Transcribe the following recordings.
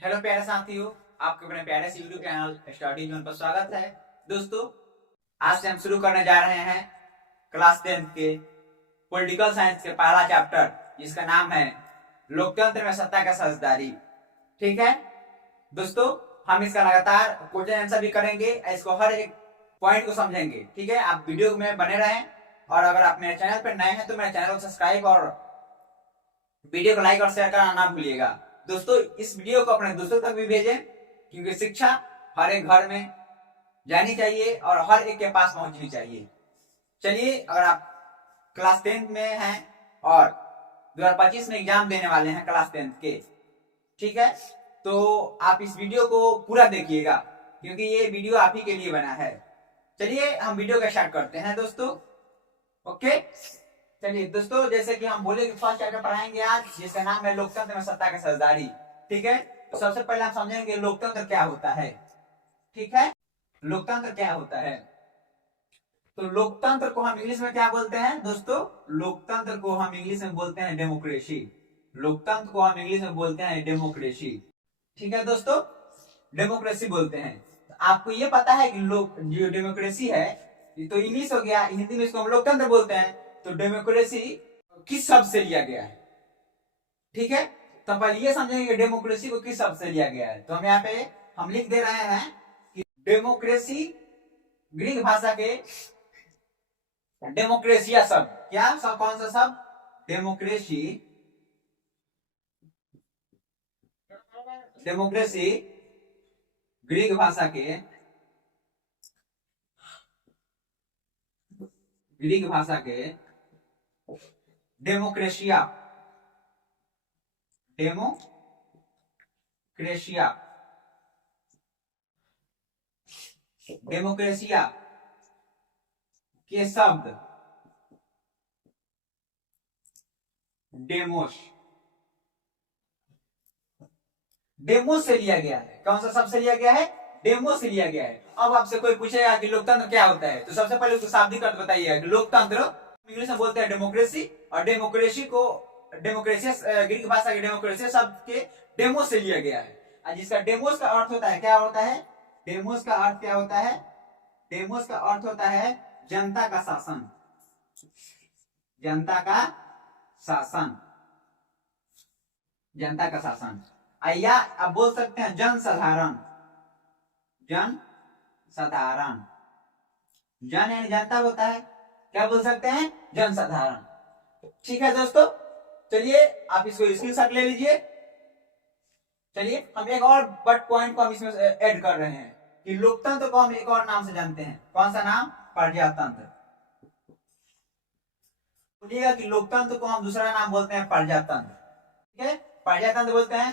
Hello प्यारे साथियों, आपके अपने प्यारे से यूट्यूब चैनल स्टडी जोन पर स्वागत है। दोस्तों, आज से हम शुरू करने जा रहे हैं क्लास 10 के पॉलिटिकल साइंस के पहला चैप्टर, जिसका नाम है लोकतंत्र में सत्ता का साझेदारी। ठीक है दोस्तों, हम इसका लगातार क्वेश्चन आंसर भी करेंगे, इसको हर एक पॉइंट को समझेंगे। ठीक है, आप वीडियो में बने रहें और अगर आप मेरे चैनल पर नए हैं तो मेरे चैनल को सब्सक्राइब और वीडियो को लाइक और शेयर करना ना भूलिएगा। दोस्तों, इस वीडियो को अपने दोस्तों तक भी भेजें, क्योंकि शिक्षा हर एक घर में जानी चाहिए और हर एक के पास पहुंचनी चाहिए। चलिए, अगर आप क्लास 10 में हैं और 2025 में एग्जाम देने वाले हैं क्लास 10 के, ठीक है, तो आप इस वीडियो को पूरा देखिएगा, क्योंकि ये वीडियो आप ही के लिए बना है। चलिए हम वीडियो का स्टार्ट करते हैं दोस्तों। ओके, चलिए दोस्तों, जैसे कि हम बोले कि फर्स्ट चैप्टर पढ़ाएंगे आज, जिसका नाम है लोकतंत्र में सत्ता की साझेदारी। ठीक है, तो सबसे पहले हम समझेंगे लोकतंत्र क्या होता है। ठीक है, लोकतंत्र क्या होता है। तो लोकतंत्र को हम इंग्लिश में क्या बोलते हैं दोस्तों? लोकतंत्र को हम इंग्लिश में बोलते हैं डेमोक्रेसी। लोकतंत्र को हम इंग्लिश में बोलते हैं डेमोक्रेसी। ठीक है दोस्तों, डेमोक्रेसी बोलते हैं। तो आपको ये पता है कि लोक जो डेमोक्रेसी है, तो इंग्लिश हो गया, हिंदी में इसको हम लोकतंत्र बोलते हैं। तो डेमोक्रेसी किस शब्द से लिया गया है? ठीक है, तो पहले ये समझेंगे डेमोक्रेसी को किस शब्द से लिया गया है। तो हम यहाँ पे हम लिख दे रहे हैं कि डेमोक्रेसी ग्रीक भाषा के डेमोक्रेसिया शब्द, क्या सब, कौन सा शब्द? डेमोक्रेसी। डेमोक्रेसी ग्रीक भाषा के डेमोक्रेशिया डेमोक्रेशिया के शब्द डेमोस से लिया गया है। कौन सा शब्द से लिया गया है? डेमोस से लिया गया है। अब आपसे कोई पूछेगा कि लोकतंत्र क्या होता है, तो सबसे पहले उसको शाब्दिक अर्थ बताइएगा कि लोकतंत्र इंग्लिश में बोलते हैं डेमोक्रेसी, और डेमोक्रेसी को डेमोक्रेसी ग्रीक भाषा के डेमोक्रेसी शब्द के डेमोस से लिया गया है। और जिसका डेमोस का अर्थ होता है, क्या होता है? डेमोस का अर्थ क्या होता है? डेमोस का अर्थ होता है जनता का शासन। जनता का शासन, जनता का शासन। या आप बोल सकते हैं जनसाधारण। जनसाधारण, जन यानी जनता होता है, क्या बोल सकते हैं? जनसाधारण। ठीक है दोस्तों, चलिए आप इसको स्क्रीनशॉट ले लीजिए। चलिए हम एक और बट पॉइंट को हम इसमें ऐड कर रहे हैं कि लोकतंत्र को हम एक और नाम से जानते हैं। कौन सा नाम? प्रजातंत्र। बोलिएगा कि लोकतंत्र को हम दूसरा नाम बोलते हैं प्रजातंत्र। ठीक है, प्रजातंत्र बोलते हैं,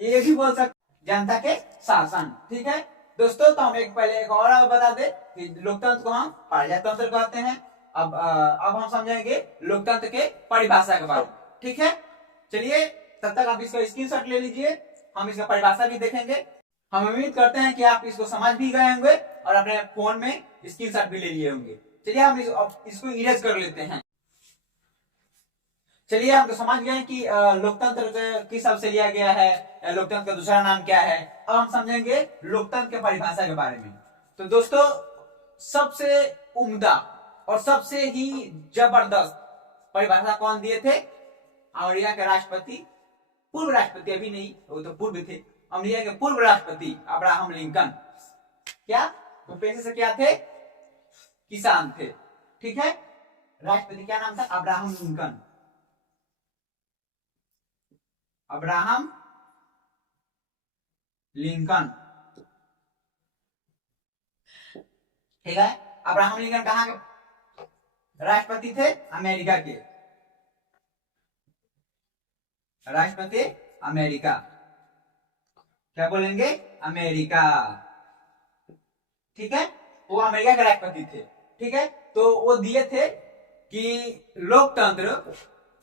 ये भी बोल सकते जनता के शासन। ठीक है दोस्तों, तो हम पहले एक और बता दे कि लोकतंत्र को हम प्रजातंत्र कहते हैं। अब हम समझेंगे लोकतंत्र के परिभाषा के बारे में। ठीक है, चलिए तब तक आप इसका स्क्रीनशॉट ले लीजिए, हम इसका परिभाषा भी देखेंगे। हम उम्मीद करते हैं कि आप इसको समझ भी गए होंगे और अपने फोन में स्क्रीनशॉट भी ले लिए होंगे। चलिए हम इसको इरेज कर लेते हैं। चलिए हम तो समझ गए कि लोकतंत्र किस शब्द से लिया गया है, लोकतंत्र का दूसरा नाम क्या है। अब हम समझेंगे लोकतंत्र के परिभाषा के बारे में। तो दोस्तों, सबसे उम्दा और सबसे ही जबरदस्त परिभाषा कौन दिए थे? अमेरिका के राष्ट्रपति, पूर्व राष्ट्रपति, अभी नहीं, वो तो पूर्व थे, अमेरिका के पूर्व राष्ट्रपति अब्राहम लिंकन। क्या वो पेशे से क्या थे? किसान थे। ठीक है, राष्ट्रपति क्या नाम था? Abraham Lincoln. Abraham Lincoln. ठीक है, अब्राहम लिंकन कहां के राष्ट्रपति थे? अमेरिका के राष्ट्रपति, अमेरिका। क्या बोलेंगे? अमेरिका। ठीक है, वो अमेरिका के राष्ट्रपति थे। ठीक है, तो वो दिए थे कि लोकतंत्र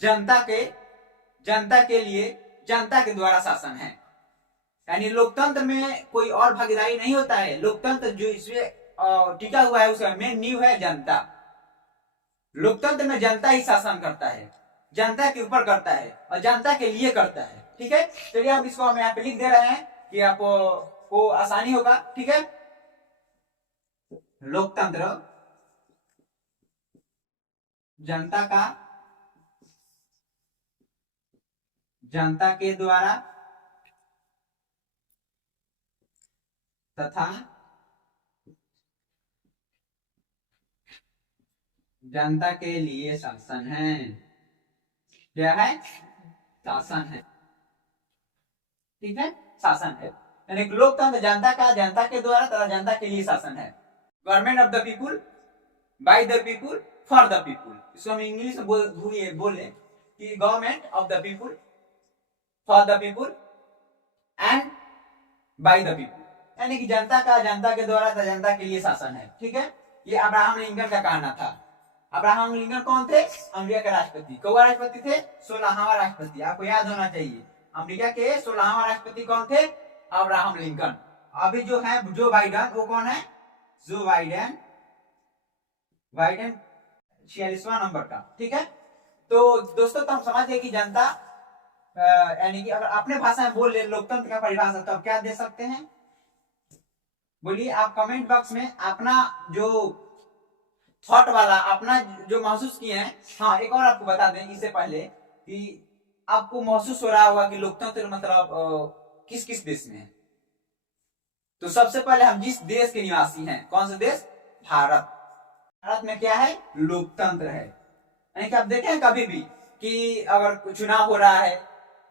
जनता के लिए, जनता के द्वारा शासन है। यानी लोकतंत्र में कोई और भागीदारी नहीं होता है। लोकतंत्र जो इसमें टिका हुआ है, उसका मेन नींव है जनता। लोकतंत्र में जनता ही शासन करता है, जनता के ऊपर करता है और जनता के लिए करता है। ठीक है, चलिए हम इसको हम यहाँ पे लिख दे रहे हैं कि आपको को आसानी होगा। ठीक है, लोकतंत्र जनता के द्वारा तथा जनता के लिए शासन है। क्या है? शासन है। ठीक है, शासन है, यानी लोकतंत्र जनता के द्वारा तथा जनता के लिए शासन है। Government of the people, by the people, for the people. इसको हम इंग्लिश में बोले कि government of the people, for the people and by the people, यानी कि जनता के द्वारा तथा जनता के लिए शासन है। ठीक है, ये अब्राहम लिंकन का कहना था। अब्राहम लिंकन कौन थे? अमेरिका के राष्ट्रपति। कौन राष्ट्रपति थे? 16वां राष्ट्रपति। आपको याद होना चाहिए अमेरिका के 16वां राष्ट्रपति कौन थे? Abraham Lincoln. अभी जो है जो बाइडेन, वो कौन है? जो बाइडेन 46वां नंबर का। ठीक है, तो दोस्तों तो हम समझ गए कि जनता यानी कि अगर अपने भाषा में बोल ले लोकतंत्र का परिभाषा, तो आप क्या दे सकते हैं? बोलिए आप कमेंट बॉक्स में अपना जो थॉट वाला, अपना जो महसूस किए हैं। हाँ, एक और आपको बता दें इससे पहले कि आपको महसूस हो रहा होगा कि लोकतंत्र मतलब किस किस देश में है। तो सबसे पहले हम जिस देश के निवासी हैं, कौन सा देश? भारत। भारत में क्या है? लोकतंत्र है। यानी कि आप देखें कभी भी कि अगर चुनाव हो रहा है,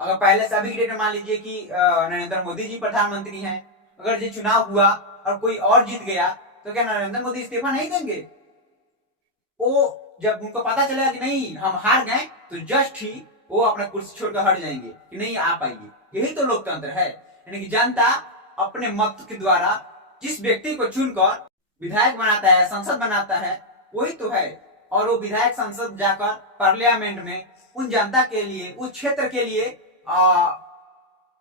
अगर पहले से अभी डेट में मान लीजिए कि नरेंद्र मोदी जी प्रधानमंत्री हैं, अगर ये चुनाव हुआ और कोई और जीत गया, तो क्या नरेंद्र मोदी इस्तीफा नहीं देंगे? वो जब उनको पता चलेगा कि नहीं हम हार गए, तो जस्ट ही वो अपना कुर्सी छोड़कर हट जाएंगे कि नहीं आ पाएंगे। यही तो लोकतंत्र है, यानी कि जनता अपने मत के द्वारा जिस व्यक्ति को चुनकर विधायक बनाता है, संसद बनाता है, वही तो है। और वो विधायक संसद जाकर पार्लियामेंट में उन जनता के लिए, उस क्षेत्र के लिए,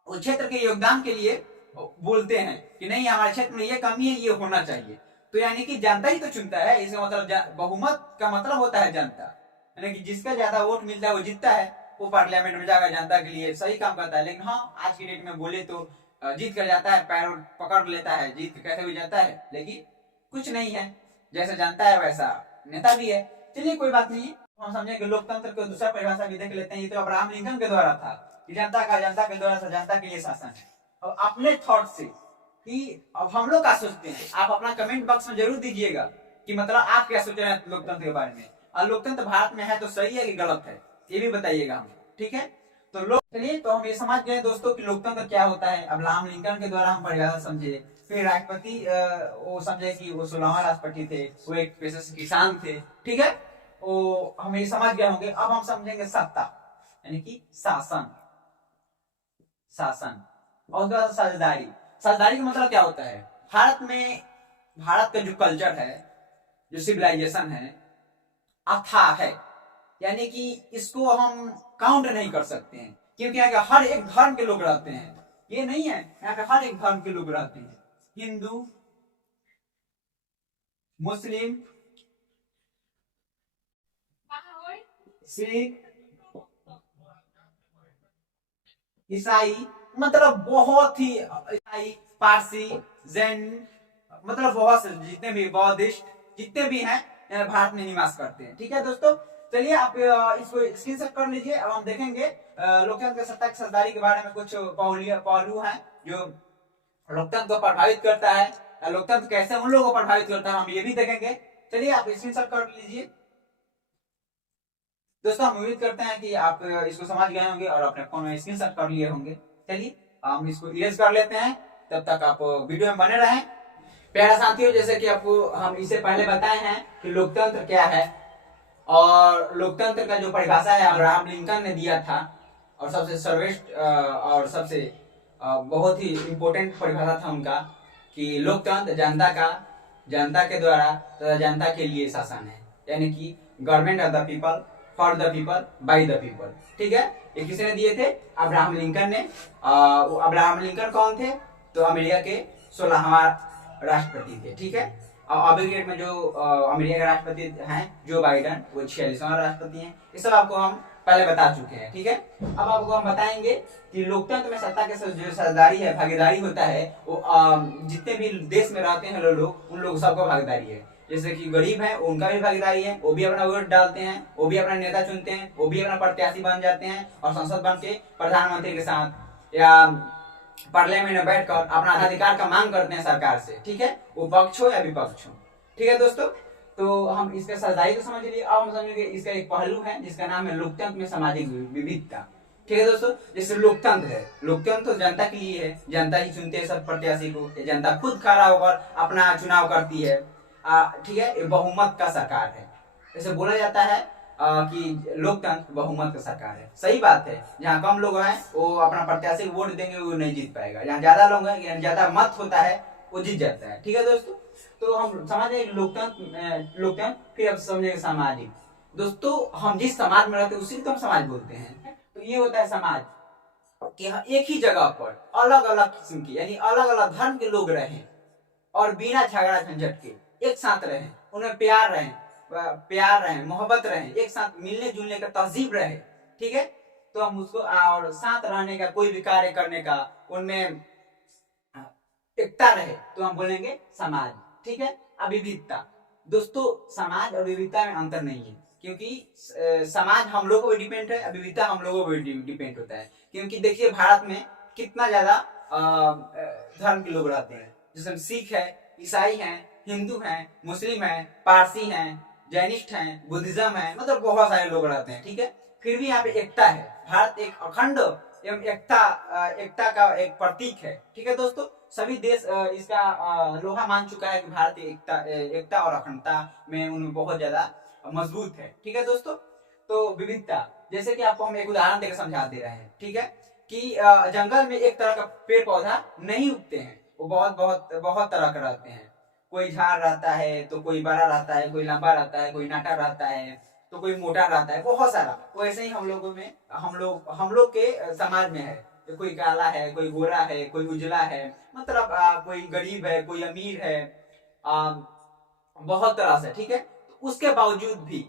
उस क्षेत्र के योगदान के लिए बोलते हैं कि नहीं हमारे क्षेत्र में ये कमी है, ये होना चाहिए। तो यानी कि जनता ही तो चुनता है। इसका मतलब बहुमत का मतलब होता है जनता, यानी कि जिसका ज्यादा वोट मिलता है वो जीतता है, वो पार्लियामेंट में जाकर जनता के लिए सही काम करता है। लेकिन हाँ, आज की डेट में बोले तो जीत कर जाता है, पैर पकड़ लेता है, जीत कैसे भी जाता है, लेकिन कुछ नहीं है। जैसा जानता है वैसा नेता भी है। चलिए कोई बात नहीं, हम समझेंगे लोकतंत्र को दूसरा परिभाषा भी देख लेते हैं। ये तो अब्राहम लिंकन के द्वारा था कि जनता के द्वारा जनता के लिए शासन है। और अपने थॉट से कि अब हम लोग क्या सोचते हैं, आप अपना कमेंट बॉक्स में जरूर दीजिएगा कि मतलब आप क्या सोच रहे हैं लोकतंत्र के बारे में, और लोकतंत्र भारत में है तो सही है कि गलत है, ये भी बताइएगा हम। ठीक है, तो लोग चलिए, तो हम ये समझ गए दोस्तों कि लोकतंत्र क्या होता है। अब्राहम लिंकन के द्वारा हम परिभाषा समझे। फिर राष्ट्रपति वो समझे कि वो 16वां राष्ट्रपति थे, वो एक पेशे से किसान थे। ठीक है, वो हम ये समझ गए होंगे। अब हम समझेंगे सत्ता, यानी कि शासन। और साझेदारी। साझेदारी का मतलब क्या होता है? भारत में, भारत का जो कल्चर है, जो सिविलाइजेशन है, अथाह है, यानी कि इसको हम काउंट नहीं कर सकते हैं, क्योंकि यहाँ हर एक धर्म के लोग रहते हैं। ये नहीं है, यहाँ पे हर एक धर्म के लोग रहते हैं। हिंदू, मुस्लिम, सिख, ईसाई, मतलब बहुत ही, ईसाई, पारसी, जैन, मतलब बहुत से जितने भी बौद्धिस्ट जितने भी हैं भारत में निवास करते हैं। ठीक है दोस्तों, चलिए आप इसको स्क्रीनशॉट कर लीजिए। अब हम देखेंगे लोकतंत्र सत्ता की साझेदारी के बारे में कुछ पहलू हैं जो लोकतंत्र को प्रभावित करता है। लोकतंत्र कैसे उन लोगों को प्रभावित करता है, हम ये भी देखेंगे। चलिए आप स्क्रीनशॉट कर लीजिए। दोस्तों हम उम्मीद करते हैं कि आप इसको समझ गए होंगे और अपने फोन में स्क्रीनशॉट कर लिए होंगे। चलिए हम इसको इरेज कर लेते हैं, तब तक आप वीडियो में बने रहें। प्यारे साथियों, जैसे कि आपको हम इससे पहले बताए हैं कि लोकतंत्र क्या है, और लोकतंत्र का जो परिभाषा है अब्राहम लिंकन ने दिया था, और सबसे सर्वश्रेष्ठ और सबसे बहुत ही इम्पोर्टेंट परिभाषा था उनका कि लोकतंत्र जनता के द्वारा तथा जनता के लिए शासन है, यानी कि government of the people, for the people, by the people. ठीक है, ये किसने दिए थे? अब्राहम लिंकन ने। अब्राहम लिंकन कौन थे? तो अमेरिका के 16वां राष्ट्रपति थे। ठीक है, और अभी में जो अमेरिका के राष्ट्रपति हैं जो बाइडेन, वो 46वां राष्ट्रपति हैं। ये सब आपको हम पहले बता चुके हैं, ठीक है। अब आपको हम बताएंगे कि लोकतंत्र में सत्ता के जो साझेदारी है, भागीदारी होता है, वो जितने भी देश में रहते हैं लोग, उन लोग सबका भागीदारी है। जैसे कि गरीब है उनका भी भागीदारी है, वो भी अपना वोट डालते हैं, वो भी अपना नेता चुनते हैं, वो भी अपना प्रत्याशी बन जाते हैं और संसद बन के प्रधानमंत्री के साथ या पार्लियामेंट में बैठकर अपना अधिकार का मांग करते हैं सरकार से, ठीक है, वो पक्ष हो या विपक्ष हो, ठीक है दोस्तों। तो हम इसका साझेदारी तो समझ लिए, अब हम समझेंगे इसका एक पहलू है जिसका नाम है लोकतंत्र में सामाजिक विविधता, ठीक है दोस्तों। जैसे लोकतंत्र है, लोकतंत्र तो जनता के लिए है, जनता ही चुनते हैं सब प्रत्याशी को, जनता खुद खड़ा होकर अपना चुनाव करती है, ठीक है, ये बहुमत का सरकार है। ऐसे बोला जाता है कि लोकतंत्र बहुमत का सरकार है, सही बात है। जहाँ कम लोग हैं वो अपना प्रत्याशी को वोट देंगे, वो नहीं जीत पाएगा। जहाँ ज्यादा लोग हैं, ज्यादा मत होता है, वो जीत जाता है, ठीक है दोस्तों। तो हम समझे लोकतंत्र, फिर अब समझेंगे सामाजिक। दोस्तों हम जिस समाज में रहते हैं उसी को हम समाज बोलते हैं। तो ये होता है समाज कि एक ही जगह पर अलग अलग किस्म के यानी अलग अलग धर्म के लोग रहें और बिना झगड़ा झंझट के एक साथ रहें, उनमें प्यार रहे, मोहब्बत रहे, एक साथ मिलने जुलने का तहजीब रहे, ठीक है। तो हम उसको और साथ रहने का, कोई भी कार्य करने का उनमें एकता रहे, तो हम बोलेंगे समाज, ठीक है। अब विविधता, दोस्तों समाज और विविधता में अंतर नहीं है, क्योंकि समाज हम लोगों पर डिपेंड है, विविधता हम लोगों पर डिपेंड होता है। क्योंकि देखिए भारत में कितना ज्यादा धर्म के लोग रहते हैं, जैसे सिख है, ईसाई हैं, हिंदू हैं, मुस्लिम हैं, पारसी हैं, जैनिस्ट हैं, बुद्धिज्म है, मतलब बहुत सारे लोग रहते हैं, ठीक है। फिर भी यहाँ पे एकता है। भारत एक अखंड एवं एकता का एक प्रतीक है, ठीक है दोस्तों। सभी देश इसका लोहा मान चुका है कि भारतीय एकता और अखंडता में उनमें बहुत ज्यादा मजबूत है, ठीक है दोस्तों। तो विविधता, जैसे कि आपको हम एक उदाहरण देकर समझा दे रहे हैं, ठीक है, कि जंगल में एक तरह का पेड़ पौधा नहीं उगते हैं, वो बहुत बहुत बहुत तरह के रहते हैं। कोई झाड़ रहता है, तो कोई बड़ा रहता है, कोई लंबा रहता है, कोई नाटा रहता है, तो कोई मोटा रहता है, बहुत सारा। वैसे ही हम लोग के समाज में है, तो कोई काला है, कोई गोरा है, कोई उजला है, मतलब कोई गरीब है, कोई अमीर है, बहुत तरह से, ठीक है। तो उसके बावजूद भी,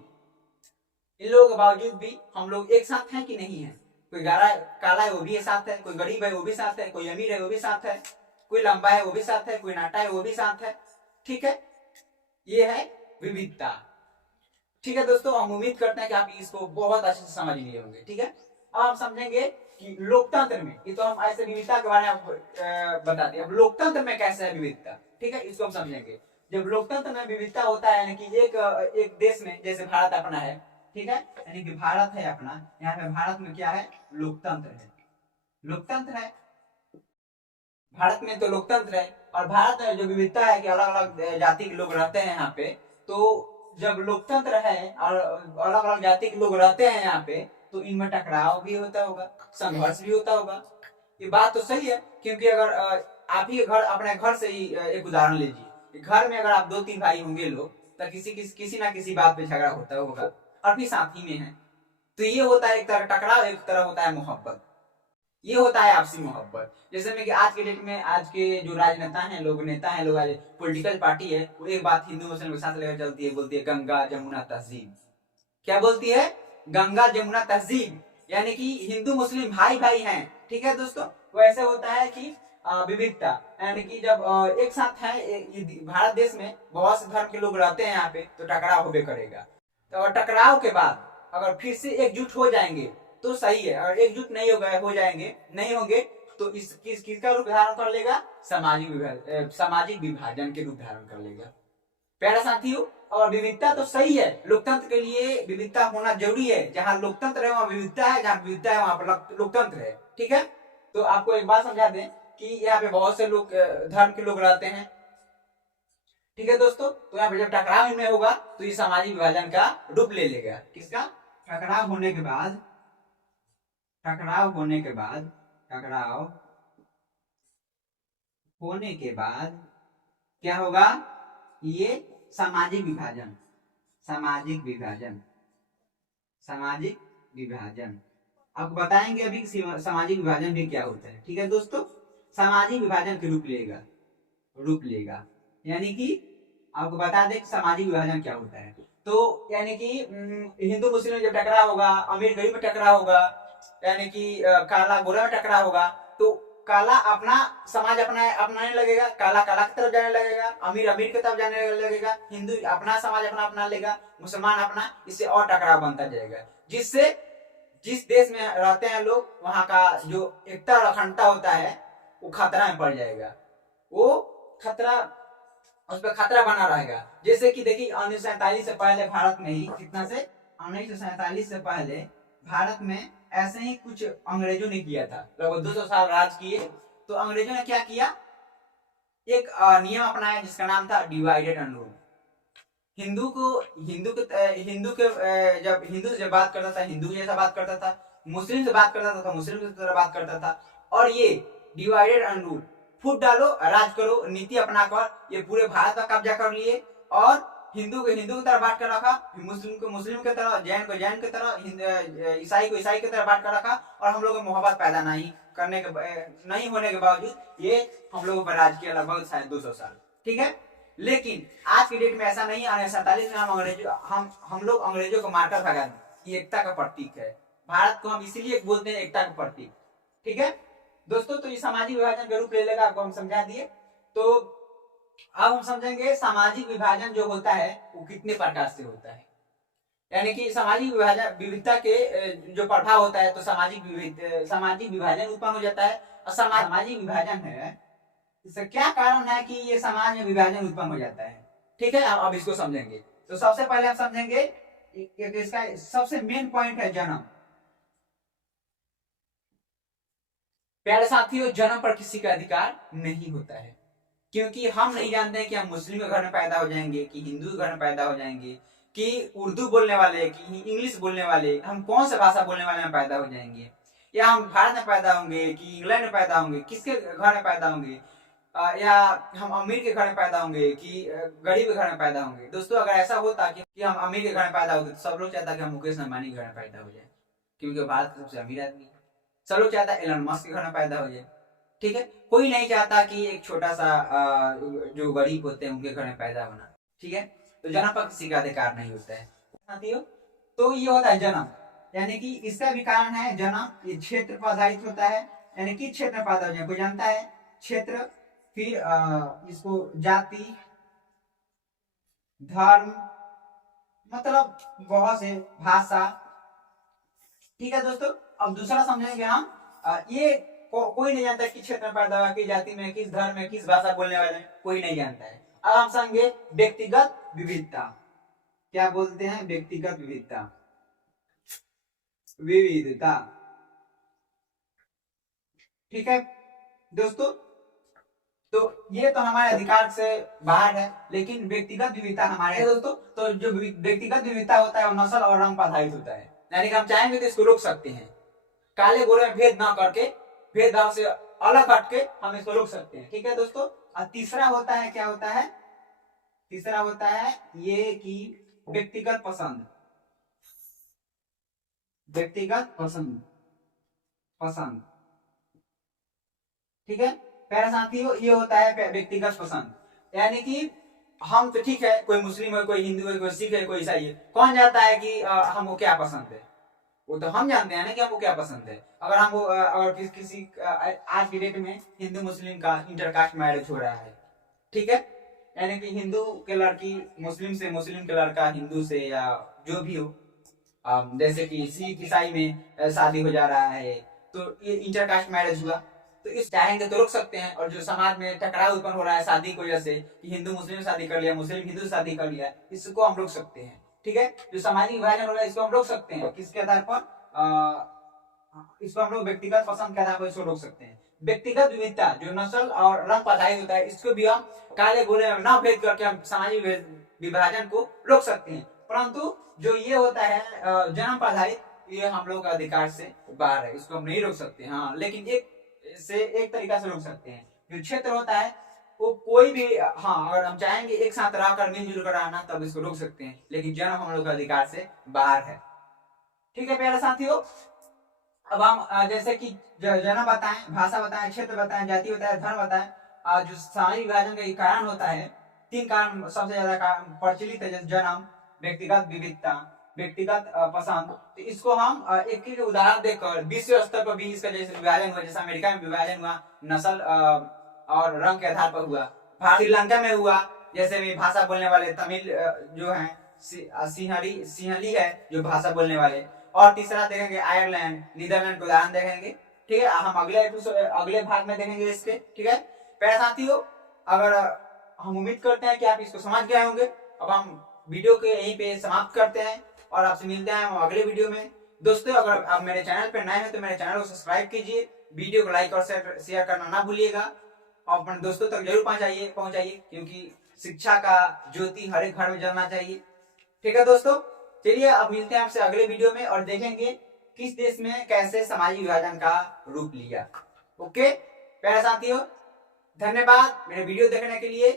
इन लोगों के बावजूद भी हम लोग एक साथ हैं कि नहीं है। कोई काला है वो भी साथ है, कोई गरीब है वो भी साथ है, कोई अमीर है वो भी साथ है, कोई लंबा है वो भी साथ है, कोई नाटा है वो भी साथ है, ठीक है। ये है विविधता, ठीक है दोस्तों। हम उम्मीद करते हैं कि आप इसको बहुत अच्छे से समझ लिए होंगे, ठीक है। अब हम समझेंगे कि लोकतंत्र में, ये तो हम ऐसे विविधता के बारे में बताते हैं, अब लोकतंत्र में कैसे है विविधता, ठीक है, इसको हम समझेंगे। जब लोकतंत्र में विविधता होता है, यानी कि एक देश में, जैसे भारत अपना है, ठीक है, यानी कि भारत है अपना, यहाँ पे भारत में क्या है, लोकतंत्र है, लोकतंत्र है भारत में, तो लोकतंत्र है। और भारत में जो विविधता है कि अलग अलग जाति के लोग रहते हैं यहाँ पे, तो जब लोकतंत्र है और अलग अलग जाति के लोग रहते हैं यहाँ पे, तो इनमें टकराव भी होता होगा, संघर्ष भी होता होगा। ये बात तो सही है, क्योंकि अगर आप ही अपने घर से ही एक उदाहरण लीजिए, घर में अगर आप 2-3 भाई होंगे लोग, तो किसी ना किसी बात पे झगड़ा होता होगा, और भी साथ ही में है। तो ये होता है एक तरह टकराव, एक तरह होता है मोहब्बत, ये होता है आपसी मोहब्बत। जैसे में कि आज के डेट में, आज के जो राजनेता हैं लोग, आज पॉलिटिकल पार्टी है, वो एक बात हिंदू मुस्लिम के साथ लेकर चलती है, बोलती है गंगा जमुना तहजीब। क्या बोलती है? गंगा जमुना तहजीब, यानी कि हिंदू मुस्लिम भाई भाई हैं, ठीक है दोस्तों। वो ऐसे होता है कि विविधता, यानी कि जब एक साथ है, भारत देश में बहुत से धर्म के लोग रहते हैं यहाँ पे, तो टकराव होबे करेगा। तो टकराव के बाद अगर फिर से एकजुट हो जाएंगे तो सही है, और एकजुट नहीं नहीं होंगे तो किसका रूप धारण कर लेगा? सामाजिक विभाजन के रूप धारण कर लेगा। प्यारा साथियों, और विविधता तो सही है, लोकतंत्र के लिए विविधता होना जरूरी है। जहां लोकतंत्र है वहां विविधता है, जहां विविधता है वहां पर लोकतंत्र है, ठीक है। तो आपको एक बात समझा दें कि यहाँ पे बहुत से लोग धर्म के लोग रहते हैं, ठीक है दोस्तों। तो यहाँ पे जब टकराव इनमें होगा तो ये सामाजिक विभाजन का रूप ले लेगा। किसका? टकराव होने के बाद क्या होगा? ये सामाजिक विभाजन आपको बताएंगे अभी सामाजिक विभाजन भी क्या होता है, ठीक है दोस्तों। सामाजिक विभाजन के रूप लेगा, यानी कि आपको बता दें कि सामाजिक विभाजन क्या होता है। तो यानी कि हिंदू मुस्लिम में जब टकराव होगा, अमीर गरीब में टकराव होगा, यानी कि काला गोरा में टकराव होगा, तो काला अपना समाज अपनाने लगेगा, काला काला की तरफ जाने लगेगा, अमीर अमीर की तरफ जाने लगेगा, हिंदू अपना समाज अपना लेगा, मुसलमान अपना, इससे और टकराव बनता जाएगा, जिससे जिस देश में रहते हैं लोग वहां का जो एकता और अखंडता होता है वो खतरा में पड़ जाएगा, वो खतरा, उस पर खतरा बना रहेगा। जैसे कि देखिए 1947 से पहले भारत में ही कितना से 1947 से पहले भारत में ऐसे ही कुछ अंग्रेजों ने किया था, लगभग 200 साल राज किए। तो अंग्रेजों ने क्या किया, एक नियम अपनाया जिसका नाम था डिवाइडेड एंड रूल। हिंदू के जब हिंदू से बात करता था हिंदू जैसा बात करता था, मुस्लिम से बात करता था तो मुस्लिम की तरह बात करता था, और ये डिवाइडेड एंड रूल, फूट डालो राज करो नीति अपनाकर ये पूरे भारत का कब्जा कर लिए, और हिंदू को हिंदू की तरह बांट कर रखा, मुस्लिम को मुस्लिम की तरह, जैन को जैन की तरह, ईसाई को ईसाई की तरह बांट कर रखा, और हम लोग को मोहब्बत पैदा नहीं होने के बावजूद ये हम लोगों पर राज किया लगभग शायद 200 साल। ठीक है, लेकिन आज की डेट में ऐसा नहीं है। 1947 में हम लोग अंग्रेजों को मारकर भगा दिए, ये एकता का प्रतीक है। भारत को हम इसीलिए बोलते हैं एकता का प्रतीक। ठीक है दोस्तों, तो ये सामाजिक विभाजन का रूप ले लेगा, आपको हम समझा दिए। तो अब हम समझेंगे सामाजिक विभाजन जो होता है वो कितने प्रकार से होता है, यानी कि सामाजिक विविधता के जो प्रभाव होता है, तो सामाजिक विभाजन उत्पन्न हो जाता है। और सामाजिक विभाजन है, इसका क्या कारण है कि ये समाज में विभाजन उत्पन्न हो जाता है। ठीक है, अब इसको समझेंगे। तो सबसे पहले हम समझेंगे इसका सबसे मेन पॉइंट है जन्म। प्यारे साथियों, जन्म पर किसी का अधिकार नहीं होता है, क्योंकि हम नहीं जानते हैं कि हम मुस्लिम के घर में पैदा हो जाएंगे, कि हिंदू के घर में पैदा हो जाएंगे, कि उर्दू बोलने वाले, कि इंग्लिश बोलने वाले, हम कौन सा भाषा बोलने वाले में पैदा हो जाएंगे, या हम भारत में पैदा होंगे कि इंग्लैंड में पैदा होंगे, किसके घर में पैदा होंगे, या हम अमीर के घर में पैदा होंगे कि गरीब के घर में पैदा होंगे। दोस्तों, अगर ऐसा होता कि हम अमीर के घर में पैदा होते तो सब लोग चाहता कि हम मुकेश अंबानी के घर में पैदा हो जाए, क्योंकि भारत का सबसे अमीर आदमी है। सब लोग चाहता है एलन मस्क के घर में पैदा हो जाए। ठीक है, कोई नहीं चाहता कि एक छोटा सा जो गरीब होते हैं उनके घर में पैदा होना। ठीक है, तो जन्म पर किसी का अधिकार नहीं होता है साथियों। तो ये होता है जन्म, यानी कि इसका भी कारण है जन्म, ये क्षेत्र पर आधारित होता है, यानी कि क्षेत्र पैदा हो जाए। कोई जानता है क्षेत्र, फिर इसको जाति, धर्म, मतलब बहुत से भाषा। ठीक है दोस्तों, अब दूसरा समझेंगे हम। ये कोई नहीं जानता कि क्षेत्र में पैदा हुआ, किस जाति में, किस धर्म में, किस भाषा बोलने वाले, कोई नहीं जानता है। अब हम समझेंगे व्यक्तिगत विविधता। क्या बोलते हैं? व्यक्तिगत विविधता, विविधता। ठीक है दोस्तों, तो ये तो हमारे अधिकार से बाहर है, लेकिन व्यक्तिगत विविधता हमारे दोस्तों। तो जो व्यक्तिगत विविधता होता है वो नस्ल और रंग पर आधारित होता है, यानी कि हम चाहेंगे तो इसको रोक सकते हैं। काले गोरे में भेद ना करके, भेदभाव से अलग हटके हम इसको रोक सकते हैं। ठीक है दोस्तों, और तीसरा होता है, क्या होता है? तीसरा होता है ये कि व्यक्तिगत पसंद, व्यक्तिगत पसंद, पसंद। ठीक है प्यारे साथियों, ये होता है व्यक्तिगत पसंद, यानी कि हम तो ठीक है, कोई मुस्लिम है, कोई हिंदू है, कोई सिख है, कोई ईसाई है, कौन जानता है कि हमको क्या पसंद है? वो तो हम जानते हैं ना कि हमको क्या पसंद है। अगर हमको अगर किसी आज की डेट में हिंदू मुस्लिम का इंटरकास्ट मैरिज हो रहा है, ठीक है, यानी कि हिंदू के लड़की मुस्लिम से, मुस्लिम के लड़का हिंदू से, या जो भी हो, जैसे कि सिख ईसाई में शादी हो जा रहा है, तो ये इंटरकास्ट मैरिज हुआ। तो इस चाहेंगे तो रोक सकते हैं। और जो समाज में टकराव उत्पन्न हो रहा है शादी की वजह से, कि हिंदू मुस्लिम शादी कर लिया, मुस्लिम हिंदू से शादी कर लिया, इसको हम रोक सकते हैं। ठीक है, जो सामाजिक विभाजन हो रहा है इसको हम रोक सकते हैं। किसके आधार पर? इसको हम लोग व्यक्तिगत पसंद के आधार पर इसको रोक सकते हैं। व्यक्तिगत विविधता जो नस्ल और रंग पर आधारित होता है, इसको भी हम काले गोरे में ना भेद करके हम सामाजिक विभाजन को रोक सकते हैं। परंतु जो ये होता है जन्म पर आधारित, ये हम लोग का अधिकार से बाहर है, इसको हम नहीं रोक सकते। हाँ, लेकिन एक तरीका से रोक सकते हैं। जो क्षेत्र होता है वो कोई भी, हाँ, अगर हम चाहेंगे एक साथ रहकर मिलजुल कर रहना, तब इसको रोक सकते हैं, लेकिन जन्म हम लोग के अधिकार से बाहर है। ठीक है प्यारे साथियों, अब हम जैसे कि जन्म बताएं, भाषा बताएं, क्षेत्र बताएं, जाति बताएं, धर्म बताएं। जो सामाजिक विभाजन का कारण होता है, 3 कारण सबसे ज्यादा प्रचलित है, जैसे जन्म, व्यक्तिगत विविधता, व्यक्तिगत पसंद। तो इसको हम एक एक उदाहरण देखकर विश्व स्तर पर भी इसका जैसे विभाजन हुआ, जैसे अमेरिका में विभाजन हुआ नस्ल और रंग के आधार पर हुआ, श्रीलंका में हुआ जैसे भी भाषा बोलने वाले तमिल जो है सिंहली है जो भाषा बोलने वाले। और तीसरा देखेंगे आयरलैंड, नीदरलैंड के उदाहरण देखेंगे। ठीक है, हम अगले भाग में देखेंगे इसके। ठीक है प्यारे साथियों, अगर हम उम्मीद करते हैं कि आप इसको समझ गए होंगे। अब हम वीडियो के यहीं पे समाप्त करते हैं और आपसे मिलते हैं हम अगले वीडियो में। दोस्तों अगर आप मेरे चैनल पर नए हैं तो मेरे चैनल को सब्सक्राइब कीजिए, वीडियो को लाइक और शेयर करना ना भूलिएगा और अपने दोस्तों तक जरूर पहुंचाइए क्योंकि शिक्षा का ज्योति हर एक घर में जलना चाहिए। ठीक है दोस्तों, चलिए अब मिलते हैं आपसे अगले वीडियो में और देखेंगे किस देश में कैसे सामाजिक विभाजन का रूप लिया। ओके प्यारे साथियों, धन्यवाद मेरे वीडियो देखने के लिए।